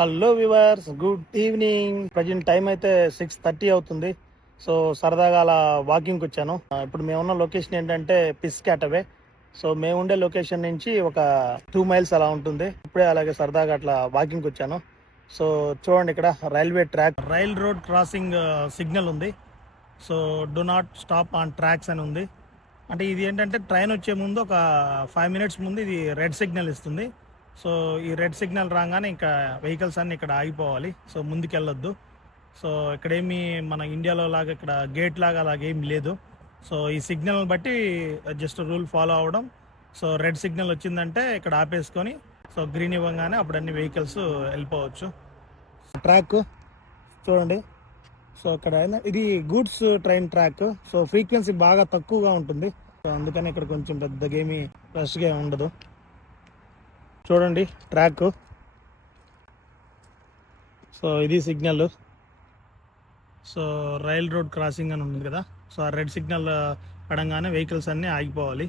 Hello viewers, good evening. Present time అయితే 6:30 అవుతుంది. So సరదాగా అలా వాకింగ్కి వచ్చాను. ఇప్పుడు మేమున్న లొకేషన్ ఏంటంటే పిస్కాటవే. సో మేము ఉండే లొకేషన్ నుంచి ఒక 2 మైల్స్ అలా ఉంటుంది. ఇప్పుడే అలాగే సరదాగా అట్లా వాకింగ్కి వచ్చాను. సో చూడండి, ఇక్కడ railway track, rail road crossing signal ఉంది. So do not stop on tracks అని ఉంది. అంటే ఇది ఏంటంటే ట్రైన్ వచ్చే ముందు ఒక 5 మినిట్స్ ముందు ఇది రెడ్ సిగ్నల్ ఇస్తుంది. సో ఈ రెడ్ సిగ్నల్ రాగానే ఇంకా వెహికల్స్ అన్నీ ఇక్కడ ఆగిపోవాలి. సో ముందుకెళ్ళొద్దు. సో ఇక్కడేమి మన ఇండియాలో లాగా ఇక్కడ గేట్ లాగా అలాగేం లేదు. సో ఈ సిగ్నల్ బట్టి జస్ట్ రూల్ ఫాలో అవ్వడం. సో రెడ్ సిగ్నల్ వచ్చిందంటే ఇక్కడ ఆపేసుకొని సో గ్రీన్ ఇవ్వగానే అప్పుడు అన్ని వెహికల్స్ వెళ్ళిపోవచ్చు. ట్రాక్ చూడండి. సో ఇక్కడ ఇది goods train track. So frequency బాగా తక్కువగా ఉంటుంది. సో అందుకని ఇక్కడ కొంచెం పెద్దగా ఏమీ రష్గా ఉండదు. చూడండి ట్రాక్. సో ఇది signal. So rail road crossing అని ఉంది కదా. సో ఆ రెడ్ సిగ్నల్ పడంగానే వెహికల్స్ అన్నీ ఆగిపోవాలి.